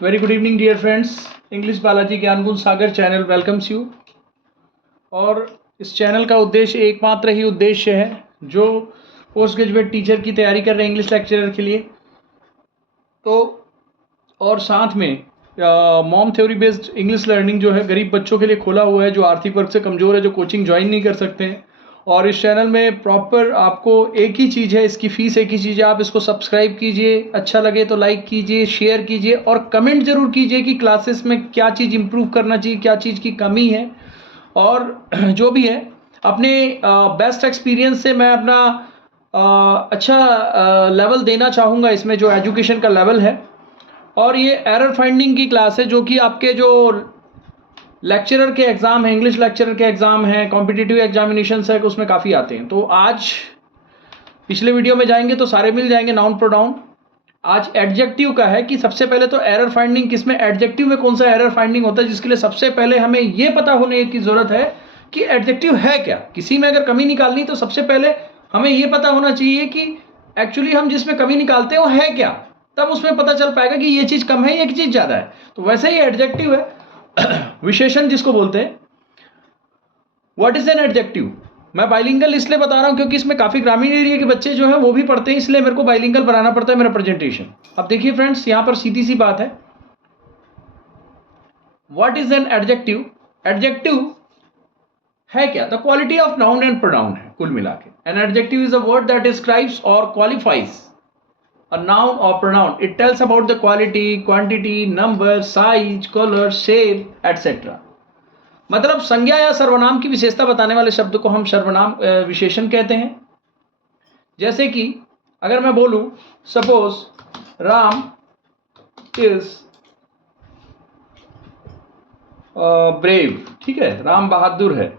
Very good evening dear friends. English Balaji Gyangun Sagar channel welcomes you. और इस channel का उद्देश्य एकमात्र ही उद्देश्य है जो पोस्ट ग्रेजुएट टीचर की तैयारी कर रहे हैं इंग्लिश लेक्चरर के लिए, तो और साथ में mom theory based English learning जो है गरीब बच्चों के लिए खोला हुआ है जो आर्थिक वर्ग से कमज़ोर है, जो कोचिंग ज्वाइन नहीं कर सकते हैं। और इस चैनल में प्रॉपर आपको एक ही चीज़ है, इसकी फ़ीस एक ही चीज़ है। आप इसको सब्सक्राइब कीजिए, अच्छा लगे तो लाइक कीजिए, शेयर कीजिए और कमेंट ज़रूर कीजिए कि क्लासेस में क्या चीज़ इम्प्रूव करना चाहिए, क्या चीज़ की कमी है। और जो भी है अपने बेस्ट एक्सपीरियंस से मैं अपना अच्छा लेवल देना चाहूँगा इसमें, जो एजुकेशन का लेवल है। और ये एरर फाइंडिंग की क्लास है जो कि आपके जो लेक्चरर के एग्ज़ाम है, इंग्लिश लेक्चरर के एग्ज़ाम हैं, कॉम्पिटिटिव एग्जामिनेशंस है, उसमें काफ़ी आते हैं। तो आज पिछले वीडियो में जाएंगे तो सारे मिल जाएंगे नाउन प्रोनाउन। आज एडजेक्टिव का है कि सबसे पहले तो एरर फाइंडिंग किसमें, एडजेक्टिव में कौन सा एरर फाइंडिंग होता है, जिसके लिए सबसे पहले हमें ये पता होने की ज़रूरत है कि एडजेक्टिव है क्या। किसी में अगर कमी निकालनी तो सबसे पहले हमें ये पता होना चाहिए कि एक्चुअली हम जिसमें कमी निकालते हैं वो है क्या, तब उसमें पता चल पाएगा कि ये चीज़ कम है, ये चीज़ ज़्यादा है। तो वैसे ही एडजेक्टिव है विशेषण जिसको बोलते हैं। What is an adjective? मैं बाइलिंगल इसलिए बता रहा हूं क्योंकि इसमें काफ़ी ग्रामीण एरिया के बच्चे जो हैं वो भी पढ़ते हैं, इसलिए मेरे को बाइलिंगल बनाना पड़ता है मेरा प्रेजेंटेशन। अब देखिए फ्रेंड्स, यहां पर सीधी सी बात है, what is an adjective? Adjective है क्या? The quality of noun and pronoun है कुल मिला के। An adjective is a word that describes और qualifies a noun or pronoun. It tells about the quality, quantity, number, size, color, shape, etc. मतलब संज्ञा या सर्वनाम की विशेषता बताने वाले शब्द को हम सर्वनाम विशेषण कहते हैं। जैसे कि अगर मैं बोलूं सपोज राम इज ब्रेव, ठीक है, राम बहादुर है।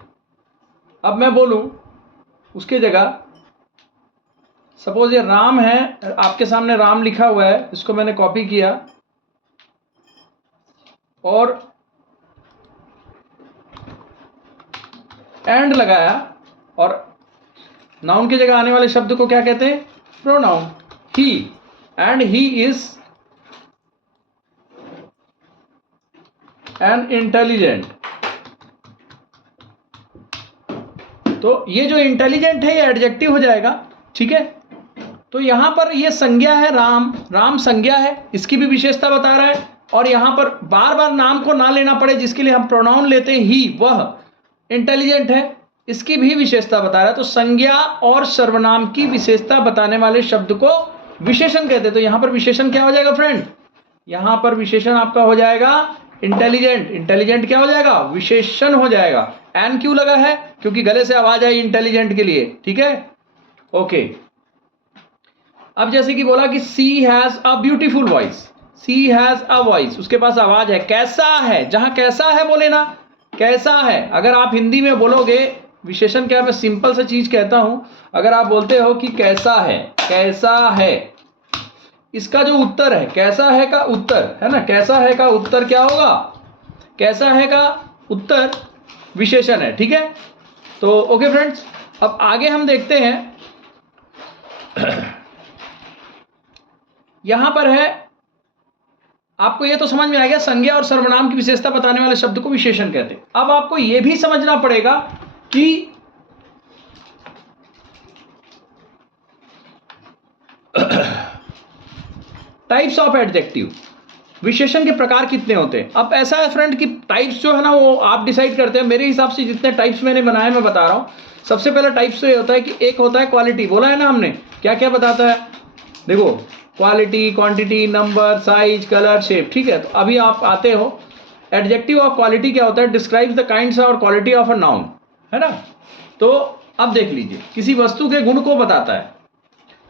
अब मैं बोलूं उसके जगह सपोज ये राम है, आपके सामने राम लिखा हुआ है, इसको मैंने कॉपी किया और एंड लगाया, और नाउन की जगह आने वाले शब्द को क्या कहते हैं? Pronoun. He, and he is an intelligent. तो ये जो इंटेलिजेंट है ये एडजेक्टिव हो जाएगा, ठीक है। तो यहां पर ये संज्ञा है राम, राम संज्ञा है, इसकी भी विशेषता बता रहा है। और यहां पर बार बार नाम को ना लेना पड़े जिसके लिए हम प्रोनाउन लेते हैं, ही, वह इंटेलिजेंट है, इसकी भी विशेषता बता रहा है। तो संज्ञा और सर्वनाम की विशेषता बताने वाले शब्द को विशेषण कहते हैं। तो यहां पर विशेषण क्या हो जाएगा फ्रेंड? यहां पर विशेषण आपका हो जाएगा इंटेलिजेंट। इंटेलिजेंट क्या हो जाएगा? विशेषण हो जाएगा। एन क्यों लगा है? क्योंकि गले से आवाज आई इंटेलिजेंट के लिए, ठीक है, ओके। अब जैसे कि बोला कि she has a beautiful voice, she has a voice, उसके पास आवाज है। कैसा है, जहां कैसा है बोले ना, कैसा है। अगर आप हिंदी में बोलोगे विशेषण क्या, मैं सिंपल सा चीज कहता हूं, अगर आप बोलते हो कि कैसा है, कैसा है, इसका जो उत्तर है, कैसा है का उत्तर है ना, कैसा है का उत्तर क्या होगा? कैसा है का उत्तर विशेषण है, ठीक है। तो ओके फ्रेंड्स, अब आगे हम देखते हैं। यहां पर है, आपको यह तो समझ में आ गया संज्ञा और सर्वनाम की विशेषता बताने वाले शब्द को विशेषण कहते हैं। अब आपको यह भी समझना पड़ेगा कि टाइप्स ऑफ एडजेक्टिव, विशेषण के प्रकार कितने होते हैं। अब ऐसा है फ्रेंड कि टाइप्स जो है ना वो आप डिसाइड करते हैं। मेरे हिसाब से जितने टाइप्स मैंने बनाए मैं बता रहा हूं। सबसे पहला टाइप्स तो ये होता है कि एक होता है क्वालिटी, बोला है ना हमने, क्या क्या बताता है, देखो, quality, quantity, number, size, colour, shape, ठीक है। तो अभी आप आते हो एडजेक्टिव ऑफ क्वालिटी क्या होता है? डिस्क्राइब्स द काइंड्स और क्वालिटी ऑफ अ नाउन, है ना। तो अब देख लीजिए, किसी वस्तु के गुण को बताता है।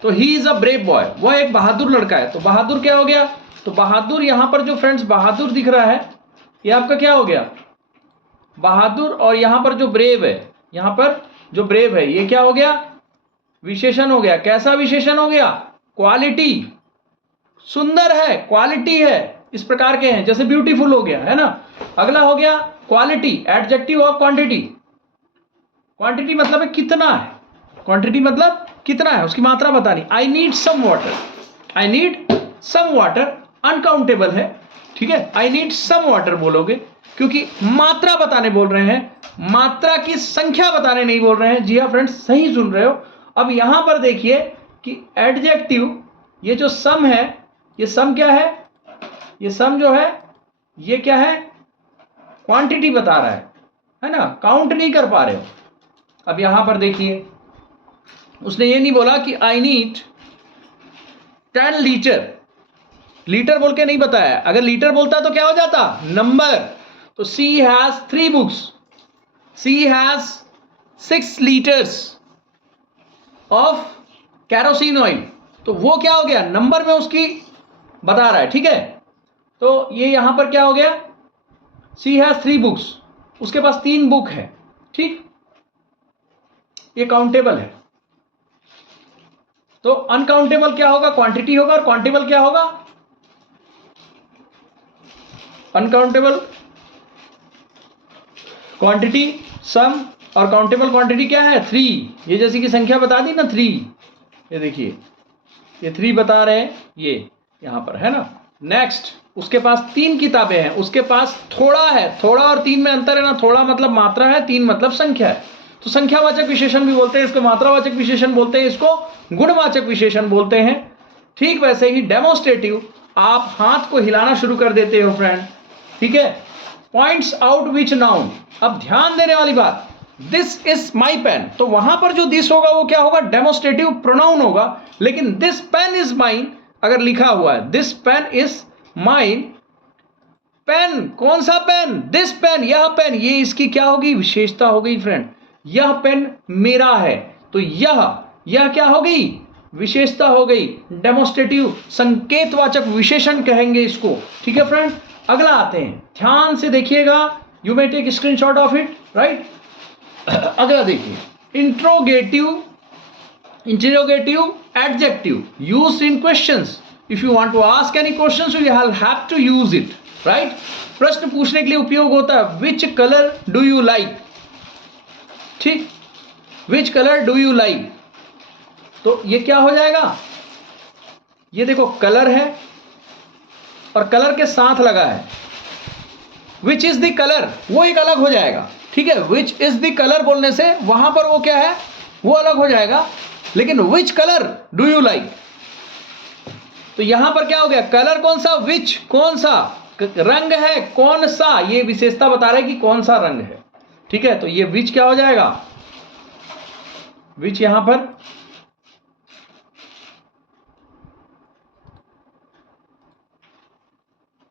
तो he is a brave boy, वह एक बहादुर लड़का है। तो बहादुर क्या हो गया? तो बहादुर यहां पर जो फ्रेंड्स बहादुर दिख रहा है ये आपका क्या हो गया? बहादुर। और यहां पर जो ब्रेव है, यहां पर जो ब्रेव है ये क्या हो गया? विशेषण हो गया। कैसा विशेषण हो गया? क्वालिटी, सुंदर है, क्वालिटी है, इस प्रकार के हैं। जैसे ब्यूटीफुल हो गया, है ना। अगला हो गया quality, adjective of quantity. Quantity मतलब है कितना है, क्वांटिटी मतलब कितना है, उसकी मात्रा बतानी। I need some water, I need some water, uncountable है, ठीक है। आई नीड सम वाटर बोलोगे क्योंकि मात्रा बताने बोल रहे हैं, मात्रा की संख्या बताने नहीं बोल रहे हैं। जी हाँ फ्रेंड्स, सही सुन रहे हो। अब यहां पर देखिए कि एडजेक्टिव, ये जो सम है, ये सम क्या है, ये सम जो है ये क्या है, क्वांटिटी बता रहा है ना, काउंट नहीं कर पा रहे हो। अब यहां पर देखिए उसने ये नहीं बोला कि आई नीड 10 लीटर, लीटर बोल के नहीं बताया। अगर लीटर बोलता तो क्या हो जाता, नंबर। तो she has 3 books, she has 6 litres of kerosene oil, तो वो क्या हो गया, नंबर में उसकी बता रहा है, ठीक है। तो ये यहां पर क्या हो गया, सी हैज 3 बुक्स, उसके पास 3 बुक है, ठीक, ये काउंटेबल है। तो अनकाउंटेबल क्या होगा, क्वांटिटी होगा, और काउंटेबल क्या होगा, अनकाउंटेबल क्वांटिटी सम, और काउंटेबल क्वांटिटी क्या है 3। ये जैसे कि संख्या बता दी ना 3, ये देखिए ये 3 बता रहे हैं, ये यहां पर है ना। नेक्स्ट, उसके पास 3 किताबें हैं, उसके पास थोड़ा है, थोड़ा और 3 में अंतर है ना, थोड़ा मतलब मात्रा है, 3 मतलब संख्या है। तो संख्यावाचक विशेषण भी बोलते हैं इसको, मात्रावाचक विशेषण बोलते हैं इसको, गुणवाचक विशेषण बोलते हैं। ठीक वैसे ही डेमोस्ट्रेटिव, आप हाथ को हिलाना शुरू कर देते हो फ्रेंड, ठीक है। पॉइंट्स आउट विच नाउन, अब ध्यान देने वाली बात, दिस इज माई पेन, तो वहां पर जो दिस होगा वो क्या होगा, डेमोस्ट्रेटिव प्रोनाउन होगा। लेकिन दिस पेन इज माइन अगर लिखा हुआ है, this pen is mine, pen कौन सा पेन, दिस पेन, यह पेन, ये इसकी क्या होगी, विशेषता हो गई फ्रेंड। यह पेन मेरा है, तो यह क्या हो गई, विशेषता हो गई, डेमोस्ट्रेटिव संकेतवाचक विशेषण कहेंगे इसको, ठीक है फ्रेंड। अगला आते हैं, ध्यान से देखिएगा, you may take screenshot of it, right. अगला देखिए, interrogative adjective used in questions, if you want to ask any questions you have to use it, right. प्रश्न पूछने के लिए उपयोग होता है, which colour do you like, ठीक, which colour do you like, तो ये क्या हो जाएगा, ये देखो कलर है और कलर के साथ लगा है, विच इज द कलर, वो एक अलग हो जाएगा, ठीक है। विच इज द कलर बोलने से वहां पर वो क्या है, वो अलग हो जाएगा। लेकिन विच कलर डू यू लाइक, तो यहां पर क्या हो गया, कलर कौन सा, विच कौन सा, रंग है कौन सा, ये विशेषता बता रहा है कि कौन सा रंग है, ठीक है। तो ये विच क्या हो जाएगा, विच यहां पर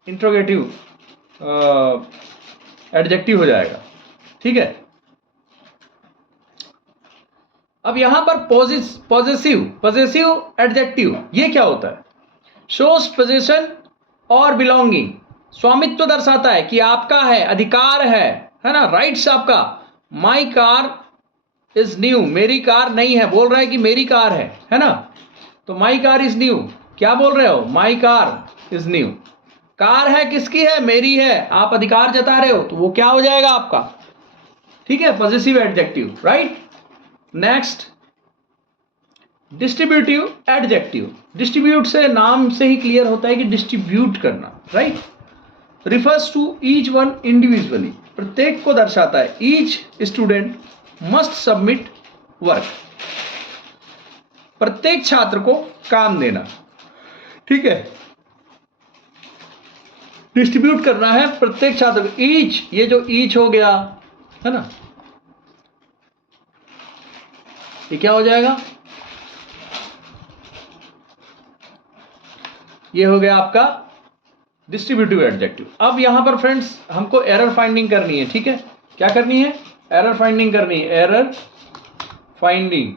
इंट्रोगेटिव एडजेक्टिव हो जाएगा, ठीक है। अब यहां पर पॉजेसिव एडजेक्टिव, ये क्या होता है, शोज पोजेशन और बिलोंगिंग, स्वामित्व दर्शाता है कि आपका है, अधिकार है ना, राइट्स आपका। माई कार इज न्यू, मेरी कार नहीं है, बोल रहा है कि मेरी कार है ना। तो माई कार इज न्यू, क्या बोल रहे हो, my car is new, car है किसकी है, मेरी है, आप अधिकार जता रहे हो, तो वो क्या हो जाएगा आपका, ठीक है, positive adjective, right. Next, distributive adjective, distribute से नाम से ही क्लियर होता है कि डिस्ट्रीब्यूट करना, right. Refers to each one individually, प्रत्येक को दर्शाता है, each student must submit work, प्रत्येक छात्र को काम देना, ठीक है, डिस्ट्रीब्यूट करना है प्रत्येक छात्र को। ईच, ये जो ईच हो गया है ना, ये क्या हो जाएगा, ये हो गया आपका डिस्ट्रीब्यूटिव एडजेक्टिव। अब यहां पर फ्रेंड्स हमको एरर फाइंडिंग करनी है, ठीक है, क्या करनी है, एरर फाइंडिंग करनी है, एरर फाइंडिंग।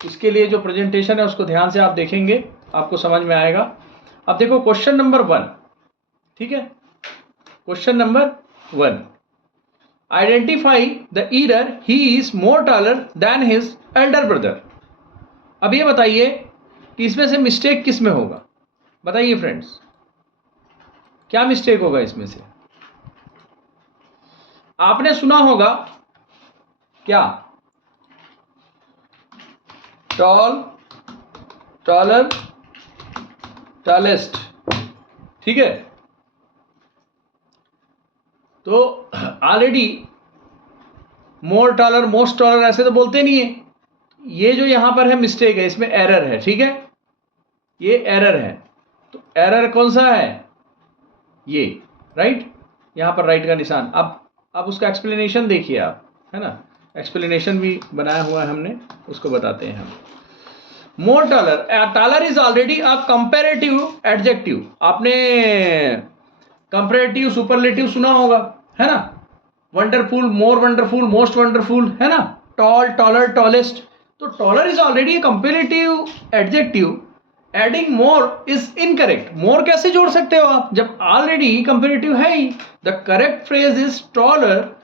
इसके लिए जो प्रेजेंटेशन है उसको ध्यान से आप देखेंगे, आपको समझ में आएगा। अब देखो क्वेश्चन नंबर 1, ठीक है, question number 1, identify the error, he is more taller than his Elder brother. अब ये बताइए कि इसमें से मिस्टेक किस में होगा, बताइए फ्रेंड्स, क्या मिस्टेक होगा इसमें से। आपने सुना होगा क्या, टॉल, टॉलर, टॉलेस्ट, ठीक है। तो ऑलरेडी मोर टॉलर, मोस्ट टॉलर ऐसे तो बोलते नहीं है। ये जो यहां पर है मिस्टेक है, इसमें एरर है, ठीक है, ये एरर है। तो एरर कौन सा है, ये राइट, यहां पर राइट का निशान। अब उसका एक्सप्लेनेशन देखिए आप, है ना, एक्सप्लेनेशन भी बनाया हुआ है हमने, उसको बताते हैं हम। More taller, taller is already a comparative adjective. आपने कंपैरेटिव सुपरलेटिव सुना होगा, है ना, wonderful, more wonderful, most wonderful, है ना, टॉल, टॉलर, टॉलेस्ट। तो taller is already a comparative adjective, adding more is incorrect. More कैसे जोड़ सकते हो आप जब ऑलरेडी कंपैरेटिव है ही। The correct phrase is taller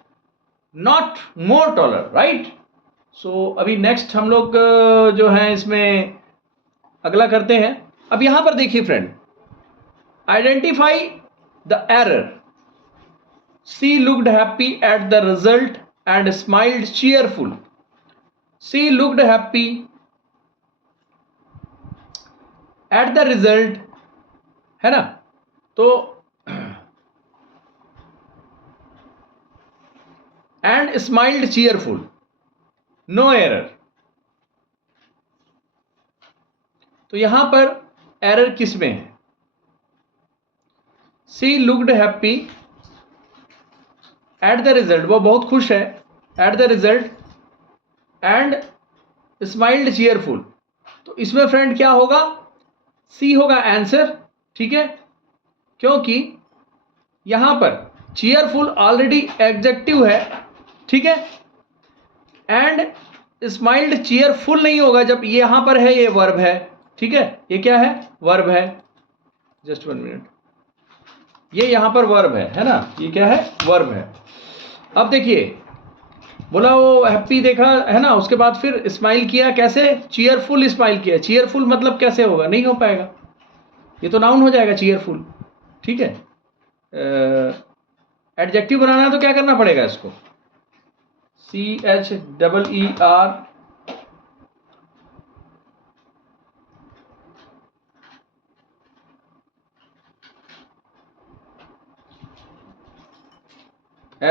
not more taller, right. So अभी नेक्स्ट हम लोग जो है इसमें अगला करते हैं। अब यहां पर देखिए friend, identify the error. She looked happy at the result and smiled cheerful. She looked happy at the result, है ना। तो and smiled cheerful, no error। तो यहां पर एरर किस में है, She looked happy at the result, वो बहुत खुश है, at the result, and smiled cheerful. तो इसमें फ्रेंड क्या होगा, सी होगा आंसर, ठीक है, क्योंकि यहां पर चीयरफुल ऑलरेडी एडजेक्टिव है, ठीक है, एंड स्माइल्ड चीयरफुल नहीं होगा जब ये यहां पर है, ये वर्ब है, ठीक है, ये क्या है, वर्ब है। जस्ट 1 मिनट, ये यहां पर वर्ब है ना, ये क्या है, वर्ब है। अब देखिए, बोला वो हैप्पी देखा, है ना, उसके बाद फिर स्माइल किया, कैसे, चीयरफुल स्माइल किया। चीयरफुल मतलब कैसे होगा, नहीं हो पाएगा, ये तो नाउन हो जाएगा चीयरफुल, ठीक है। एडजेक्टिव बनाना है तो क्या करना पड़ेगा, इसको CHEER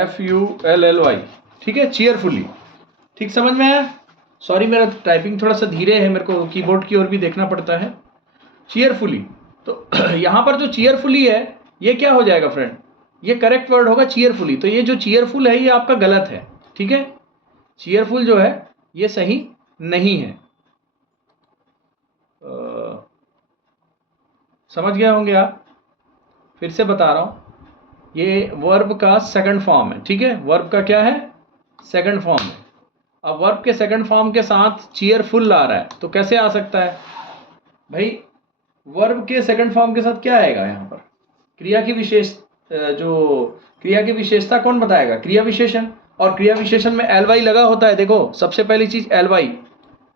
FULLY, ठीक है, चीयरफुली। ठीक समझ में आया। सॉरी मेरा टाइपिंग थोड़ा सा धीरे है, मेरे को कीबोर्ड की ओर भी देखना पड़ता है। चीयरफुली, तो यहां पर जो चीयरफुली है ये क्या हो जाएगा फ्रेंड, ये करेक्ट वर्ड होगा चीयरफुली। तो ये जो चीयरफुल है ये आपका गलत है, ठीक है, चीयरफुल जो है ये सही नहीं है। समझ गए होंगे आप, फिर से बता रहा हूं, ये वर्ब का सेकंड फॉर्म है, ठीक है, वर्ब का क्या है, सेकंड फॉर्म है। अब वर्ब के सेकंड फॉर्म के साथ चीयरफुल आ रहा है तो कैसे आ सकता है भाई, वर्ब के सेकंड फॉर्म के साथ क्या आएगा, यहाँ पर क्रिया की विशेष, जो क्रिया की विशेषता कौन बताएगा, क्रिया विशेषण। और क्रिया विशेषण में एल वाई लगा होता है। देखो सबसे पहली चीज एल वाई,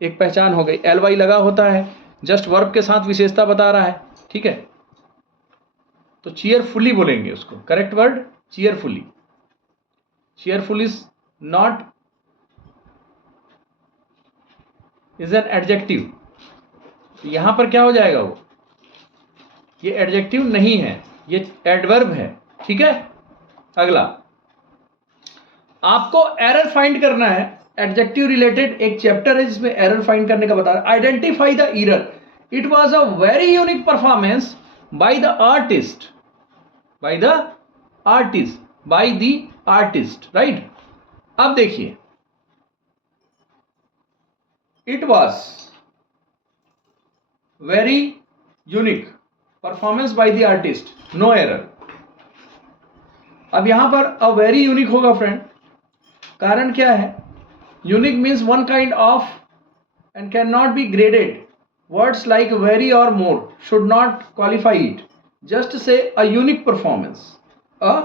एक पहचान हो गई, एल वाई लगा होता है, जस्ट वर्ब के साथ विशेषता बता रहा है, ठीक है। तो चीयरफुली बोलेंगे उसको, correct word cheerfully. Cheerful is not, is an adjective. यहां पर क्या हो जाएगा, वो ये एडजेक्टिव नहीं है, ये एडवर्ब है, ठीक है। अगला आपको एरर फाइंड करना है, एडजेक्टिव रिलेटेड एक चैप्टर है जिसमें एरर फाइंड करने का बता रहा है। Identify the error, it was a very unique performance by the artist, by the artist, by the artist, right. अब देखिए, it was very unique performance by the artist, no error. अब यहां पर अ वेरी यूनिक होगा friend, कारण क्या है, unique means one kind of and can not be graded. Words like very और more should not qualify it, just say a unique performance, a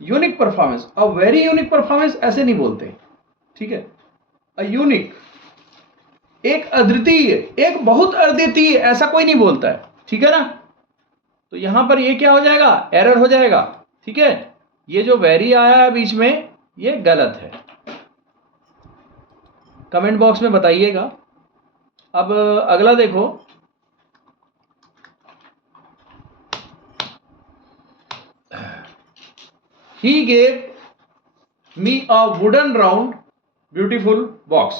unique performance. A very unique performance ऐसे नहीं बोलते, ठीक है। A unique, एक अद्वितीय, एक बहुत अद्वितीय, ऐसा कोई नहीं बोलता है, ठीक है ना। तो यहां पर ये क्या हो जाएगा, एरर हो जाएगा, ठीक है। ये जो वेरी आया है बीच में ये गलत है, कमेंट बॉक्स में बताइएगा। अब अगला देखो, he gave me a wooden round beautiful box.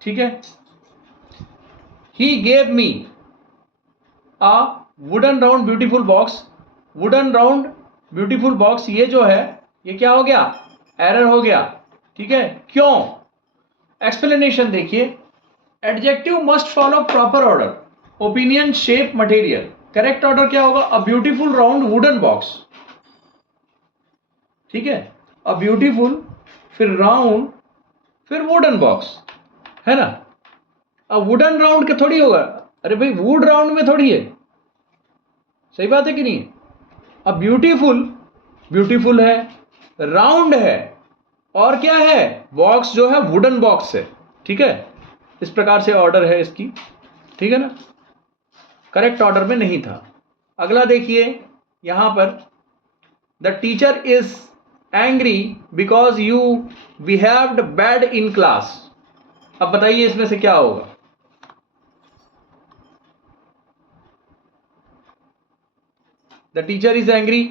ठीक है, he gave me a wooden round beautiful box. wooden round beautiful box ये जो है ये क्या हो गया, एरर हो गया. ठीक है, क्यों? एक्सप्लेनेशन देखिए. Adjective must follow proper order. Opinion, shape, material. Correct order क्या होगा? A beautiful round wooden box. ठीक है, अ ब्यूटीफुल, फिर राउंड, फिर वुडन बॉक्स, है ना. अब वुडन राउंड के थोड़ी होगा, अरे भाई वुड राउंड में थोड़ी है. सही बात है कि नहीं? अब ब्यूटीफुल, ब्यूटीफुल है, राउंड है, और क्या है? बॉक्स जो है वुडन बॉक्स है. ठीक है, इस प्रकार से ऑर्डर है इसकी. ठीक है ना, करेक्ट ऑर्डर में नहीं था. अगला देखिए यहां पर, the teacher is angry because you behaved bad in class. अब बताइए इसमें से क्या होगा? The teacher is angry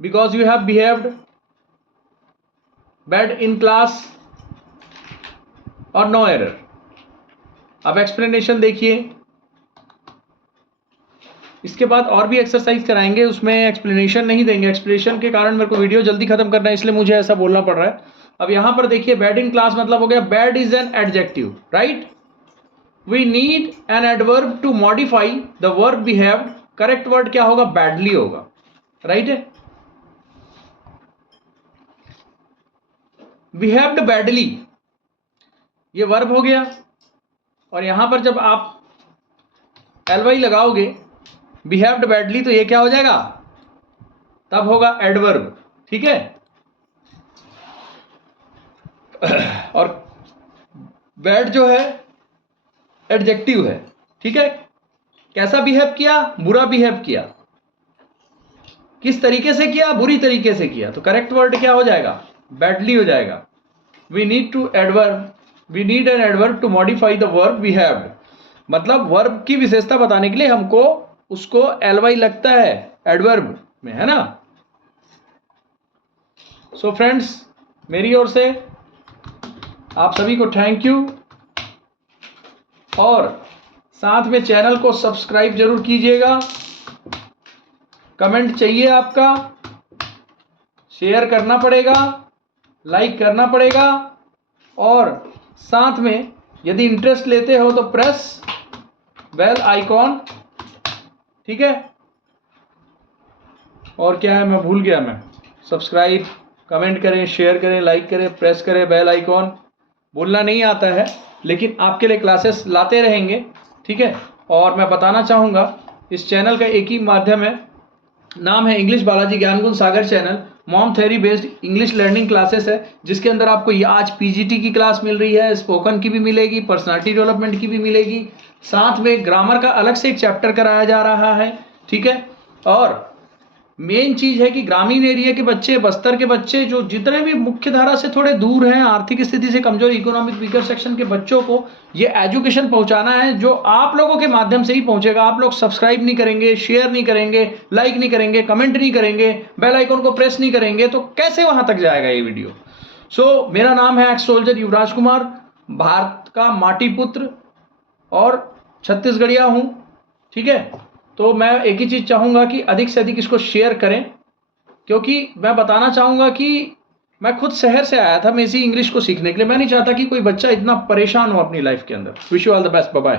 because you have behaved bad in class और नो एरर. अब एक्सप्लेनेशन देखिए. इसके बाद और भी एक्सरसाइज कराएंगे, उसमें एक्सप्लेनेशन नहीं देंगे. एक्सप्लेनेशन के कारण मेरे को वीडियो जल्दी खत्म करना है, इसलिए मुझे ऐसा बोलना पड़ रहा है. अब यहां पर देखिए, बैड इन क्लास मतलब हो गया bad is an adjective, right. We need an adverb to modify the verb behaved. Correct word क्या होगा? बैडली होगा, राइट है. बिहेव्ड बैडली ये वर्ब हो गया, और यहां पर जब आप एलवाई लगाओगे बिहेव्ड बैडली तो ये क्या हो जाएगा? तब होगा एडवर्ब. ठीक है, और बैड जो है एडजेक्टिव है. ठीक है, कैसा बिहेव किया? बुरा बिहेव किया. किस तरीके से किया? बुरी तरीके से किया. तो करेक्ट वर्ड क्या हो जाएगा? बैडली हो जाएगा. We need an adverb to modify the verb behaved. मतलब वर्ब की विशेषता बताने के लिए हमको उसको एलवाई लगता है एडवर्ब में, है ना. सो फ्रेंड्स, मेरी ओर से आप सभी को थैंक यू, और साथ में चैनल को सब्सक्राइब जरूर कीजिएगा. कमेंट चाहिए आपका, शेयर करना पड़ेगा, लाइक करना पड़ेगा, और साथ में यदि इंटरेस्ट लेते हो तो प्रेस बेल आइकॉन. ठीक है, और क्या है मैं भूल गया. मैं सब्सक्राइब, कमेंट करें, शेयर करें, लाइक करें, प्रेस करें बेल आइकॉन. बोलना नहीं आता है, लेकिन आपके लिए क्लासेस लाते रहेंगे. ठीक है, और मैं बताना चाहूँगा इस चैनल का एक ही माध्यम है, नाम है English Balaji Gyangun Sagar channel. Mom theory based English learning classes है, जिसके अंदर आपको ये आज पीजीटी की क्लास मिल रही है, स्पोकन की भी मिलेगी, पर्सनालिटी डेवलपमेंट की भी मिलेगी, साथ में ग्रामर का अलग से एक चैप्टर कराया जा रहा है. ठीक है, और मेन चीज है कि ग्रामीण एरिया के बच्चे, बस्तर के बच्चे, जो जितने भी मुख्य धारा से थोड़े दूर हैं, आर्थिक स्थिति से कमजोर, इकोनॉमिक वीकर सेक्शन के बच्चों को ये एजुकेशन पहुंचाना है, जो आप लोगों के माध्यम से ही पहुंचेगा. आप लोग सब्सक्राइब नहीं करेंगे, शेयर नहीं करेंगे, लाइक नहीं करेंगे, कमेंट नहीं करेंगे, बेल आइकन को प्रेस नहीं करेंगे, तो कैसे वहां तक जाएगा ये वीडियो. सो मेरा नाम है एक्स सोल्जर युवराज कुमार, भारत का माटी पुत्र और छत्तीसगढ़िया हूँ. ठीक है, तो मैं एक ही चीज़ चाहूँगा कि अधिक से अधिक इसको शेयर करें, क्योंकि मैं बताना चाहूँगा कि मैं खुद शहर से आया था मैं इसी इंग्लिश को सीखने के लिए. मैं नहीं चाहता कि कोई बच्चा इतना परेशान हो अपनी लाइफ के अंदर. Wish you all the best. Bye bye.